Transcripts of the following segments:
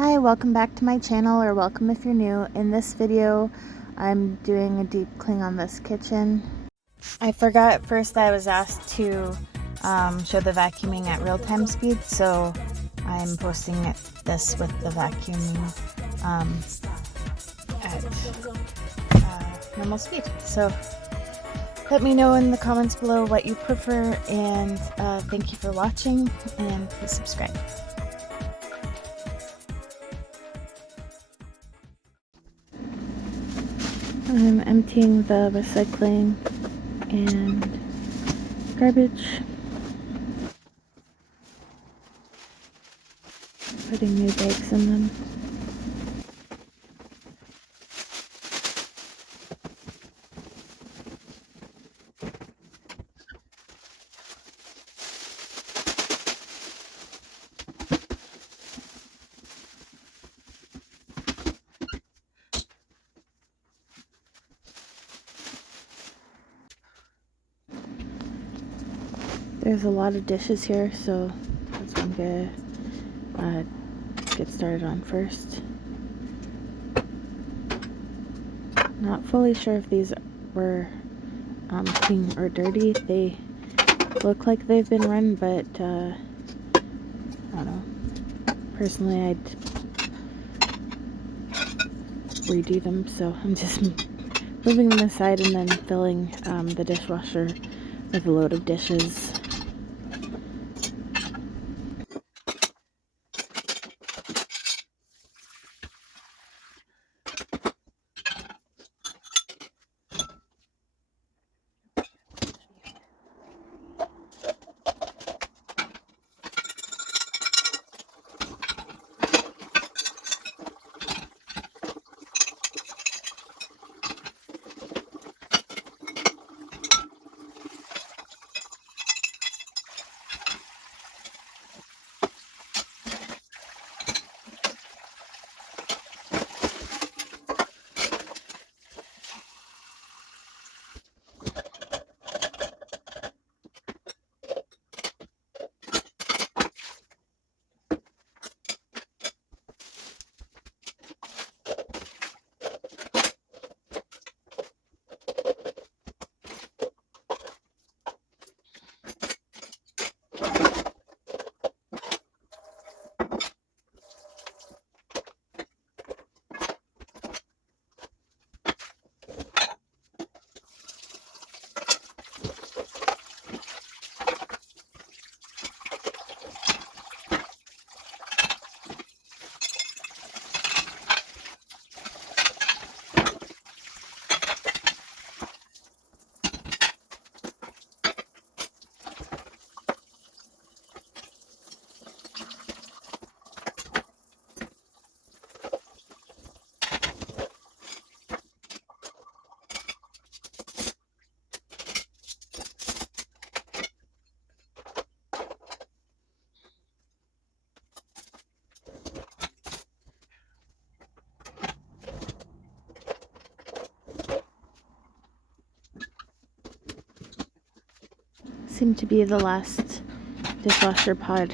Hi, welcome back to my channel, or welcome if you're new. In this video, I'm doing a deep clean on this kitchen. I forgot at first I was asked to show the vacuuming at real-time speed, so I'm posting this with the vacuuming at normal speed. So let me know in the comments below what you prefer, and thank you for watching, and please subscribe. I'm emptying the recycling and garbage, putting new bags in them. There's a lot of dishes here, so that's what I'm gonna get started on first. Not fully sure if these were clean or dirty. They look like they've been run, but I don't know. Personally, I'd redo them, so I'm just moving them aside and then filling the dishwasher with a load of dishes. Seemed to be the last dishwasher pod,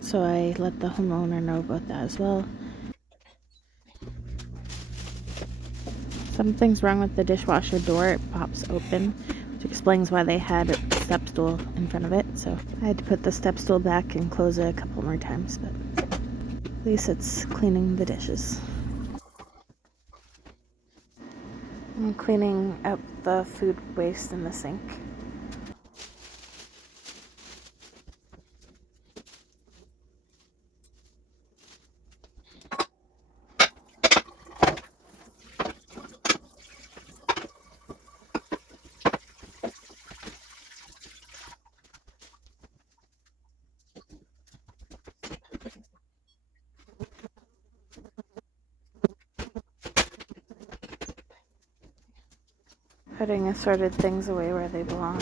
so I let the homeowner know about that as well. Something's wrong with the dishwasher door. It pops open, which explains why they had a step stool in front of it. So I had to put the step stool back and close it a couple more times, but at least it's cleaning the dishes. I'm cleaning up the food waste in the sink. Putting assorted things away where they belong.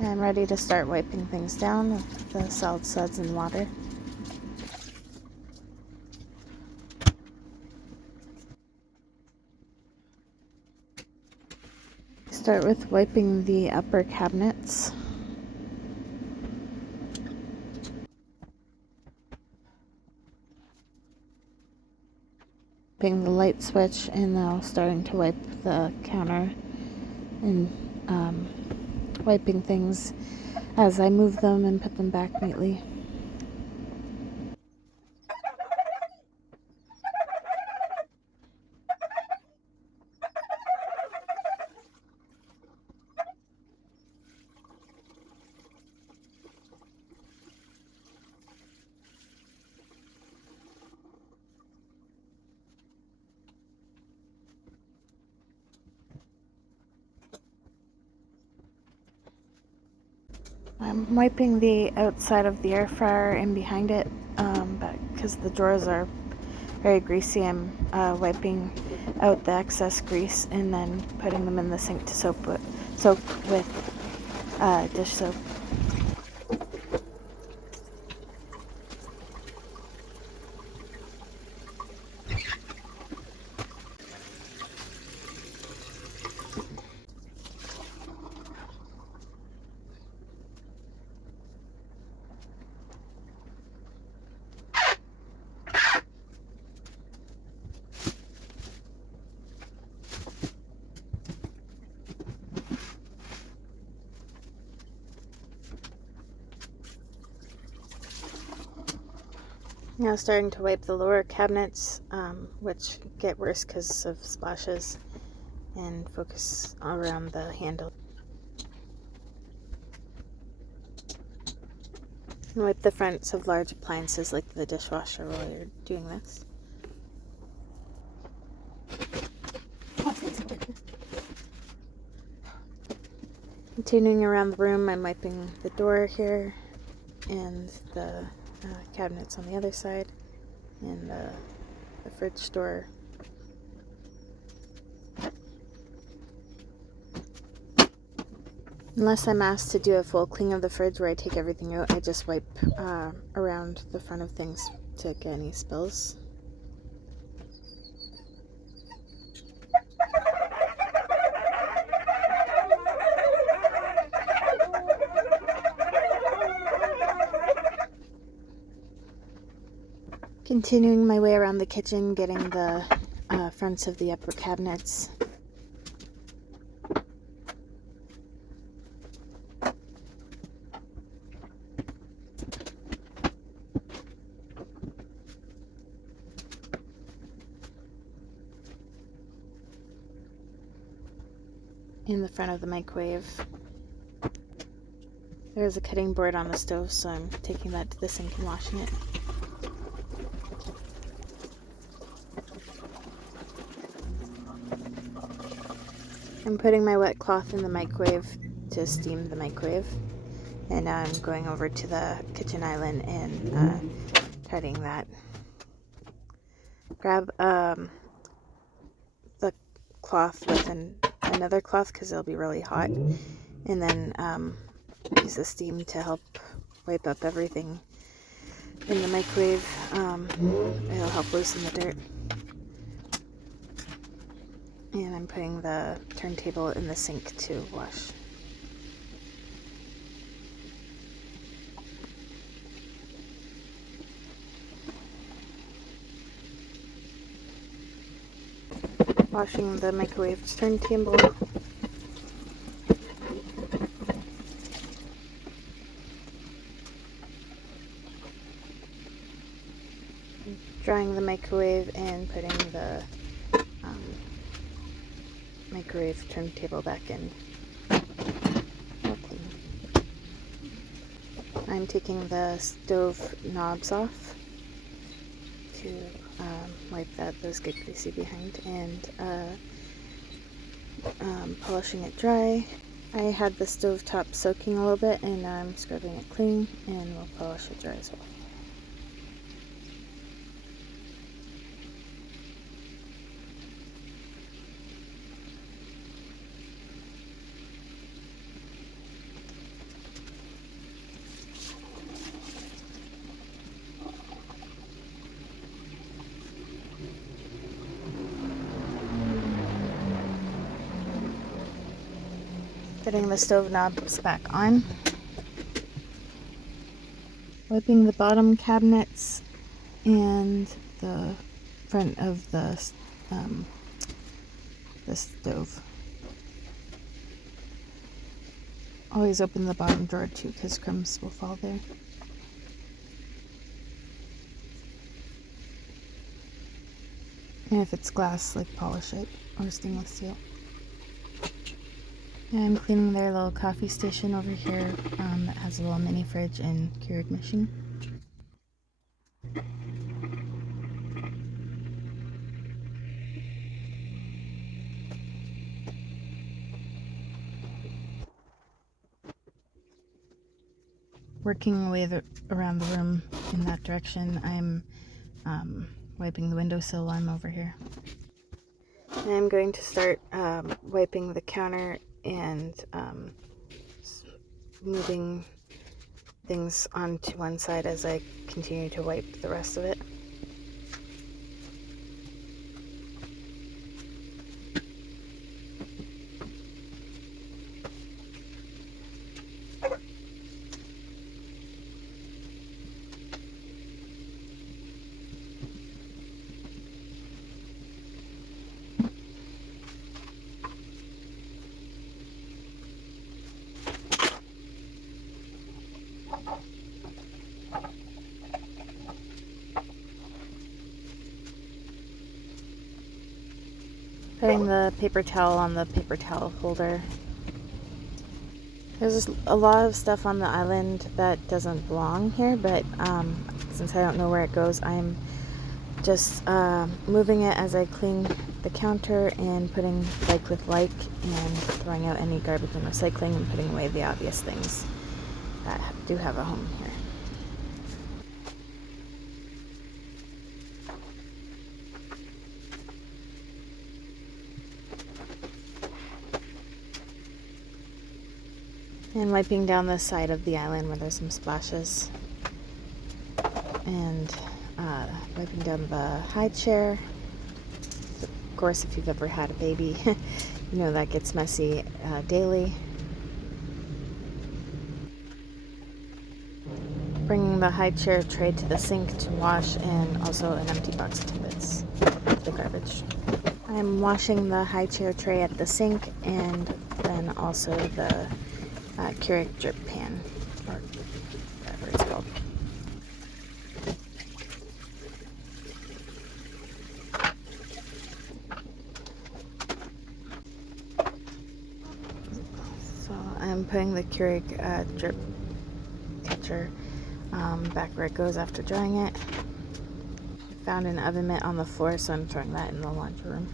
I'm ready to start wiping things down with the salt suds and water. Start with wiping the upper cabinets. Wiping the light switch, and now starting to wipe the counter and wiping things as I move them and put them back neatly. I'm wiping the outside of the air fryer and behind it, because the drawers are very greasy. I'm wiping out the excess grease and then putting them in the sink to soak with dish soap. Now starting to wipe the lower cabinets, which get worse because of splashes, and focus around the handle. And wipe the fronts of large appliances like the dishwasher while you're doing this. Continuing around the room, I'm wiping the door here and the cabinets on the other side, and the fridge door. Unless I'm asked to do a full clean of the fridge where I take everything out, I just wipe around the front of things to get any spills. Continuing my way around the kitchen, getting the fronts of the upper cabinets. In the front of the microwave. There's a cutting board on the stove, so I'm taking that to the sink and washing it. I'm putting my wet cloth in the microwave to steam the microwave, and now I'm going over to the kitchen island and tidying that. Grab the cloth with another cloth because it'll be really hot, and then use the steam to help wipe up everything in the microwave. It'll help loosen the dirt. And I'm putting the turntable in the sink to wash. Washing the microwave turntable. Drying the microwave and putting the microwave turntable back in. Okay. I'm taking the stove knobs off to wipe those get greasy behind, and polishing it dry. I had the stove top soaking a little bit, and now I'm scrubbing it clean, and we'll polish it dry as well. Putting the stove knobs back on. Wiping the bottom cabinets and the front of the stove. Always open the bottom drawer too, because crumbs will fall there. And if it's glass, like polish it, or stainless steel. And I'm cleaning their little coffee station over here that has a little mini fridge and Keurig machine. Working away around the room in that direction, I'm wiping the windowsill while I'm over here. And I'm going to start wiping the counter and moving things onto one side as I continue to wipe the rest of it. Putting the paper towel on the paper towel holder. There's a lot of stuff on the island that doesn't belong here, but since I don't know where it goes, I'm just moving it as I clean the counter and putting like with like and throwing out any garbage and recycling and putting away the obvious things that do have a home here. And wiping down the side of the island where there's some splashes. And wiping down the high chair. Of course, if you've ever had a baby, you know that gets messy daily. Bringing the high chair tray to the sink to wash, and also an empty box of Timbits, the garbage. I'm washing the high chair tray at the sink, and then also the Keurig drip pan, or whatever it's called. So I'm putting the Keurig drip catcher back where it goes after drying it. I found an oven mitt on the floor, so I'm throwing that in the laundry room.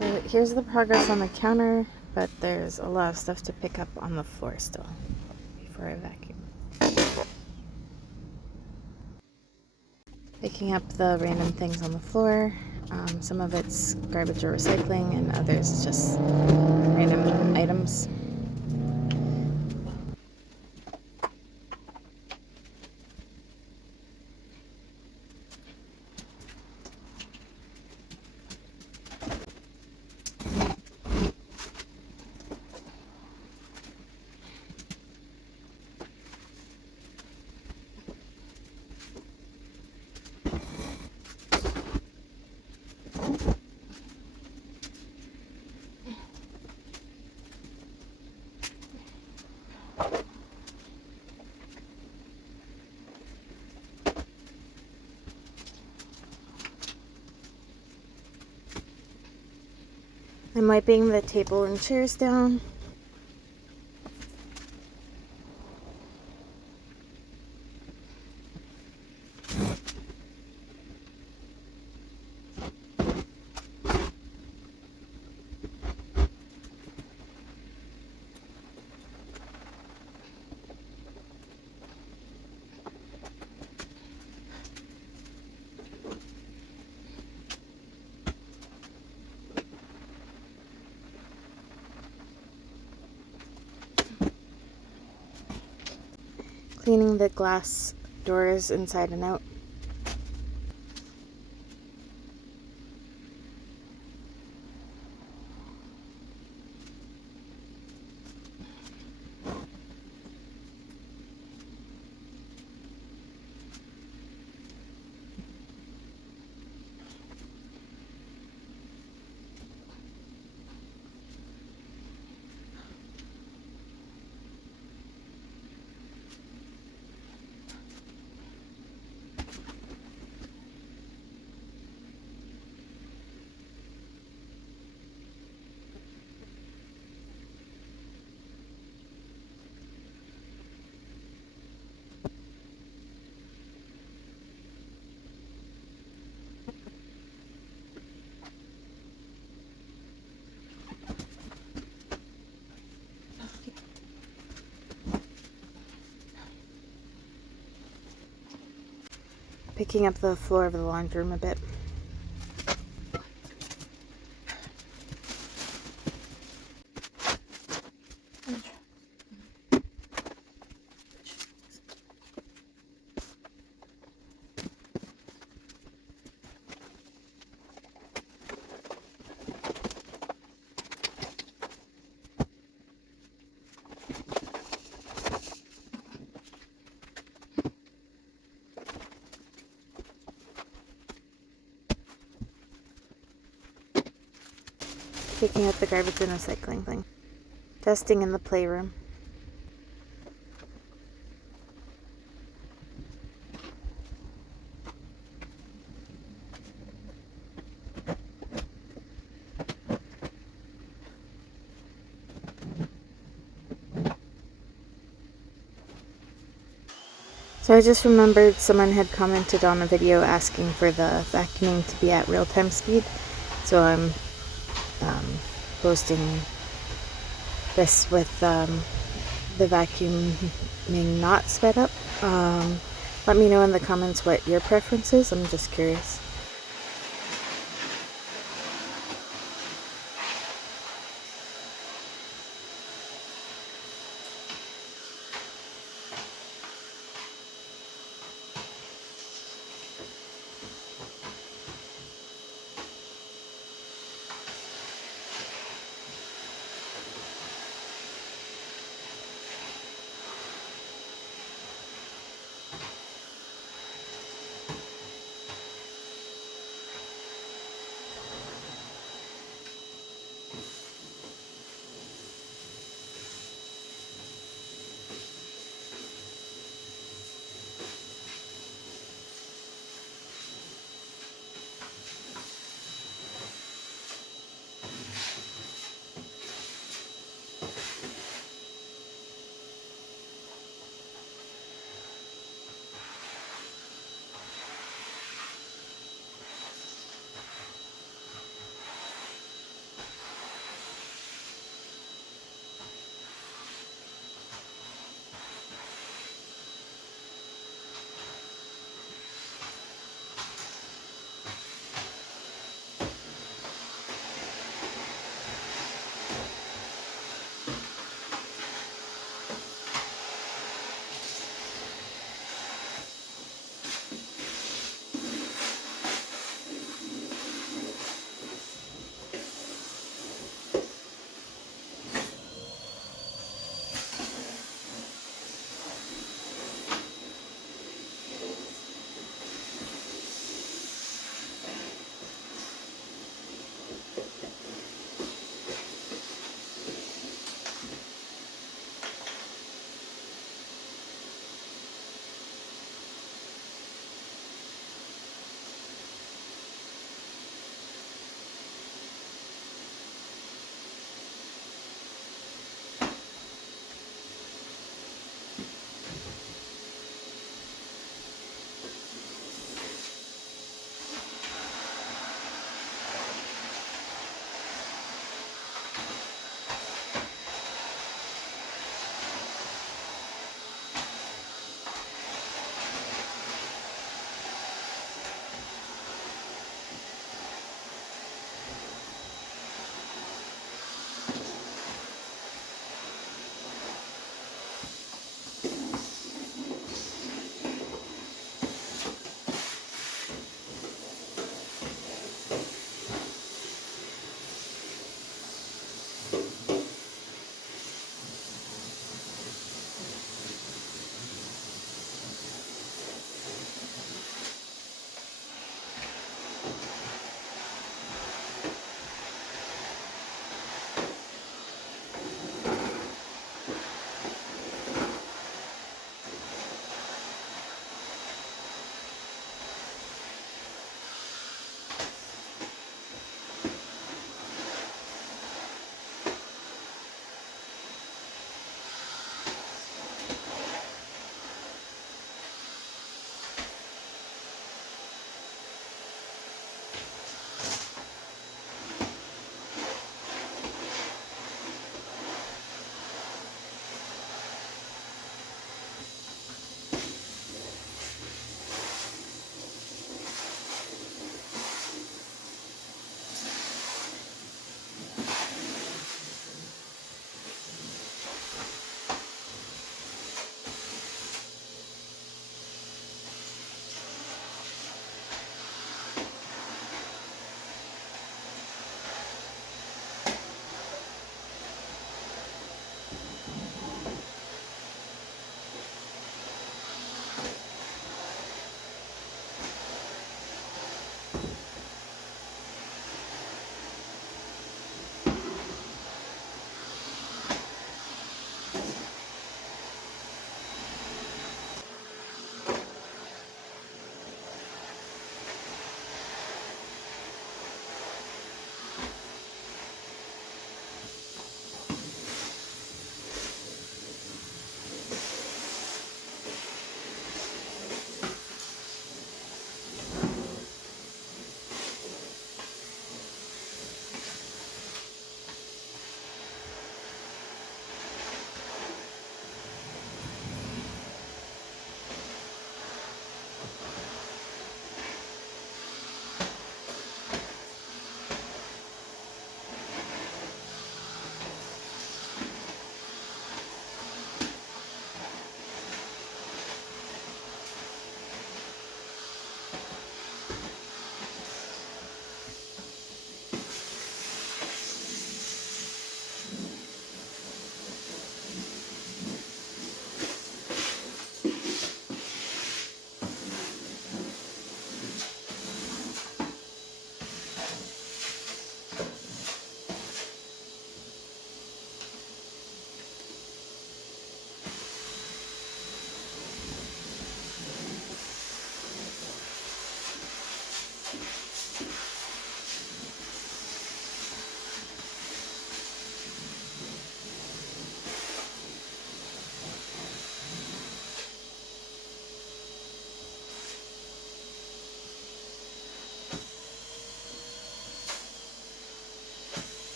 So here's the progress on the counter, but there's a lot of stuff to pick up on the floor still before I vacuum. Picking up the random things on the floor. Some of it's garbage or recycling, and others just random items. I'm wiping the table and chairs down. Cleaning the glass doors inside and out. picking up the floor of the laundry room a bit. Picking up the garbage and recycling thing. Testing in the playroom. So I just remembered someone had commented on a video asking for the vacuuming to be at real-time speed. So I'm posting this with the vacuuming not sped up. Let me know in the comments what your preference is. I'm just curious.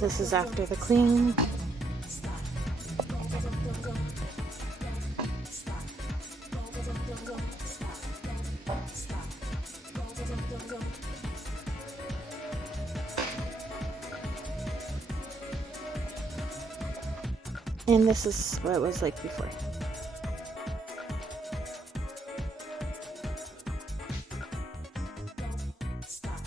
This is after the clean. And this is what it was like before. Stop.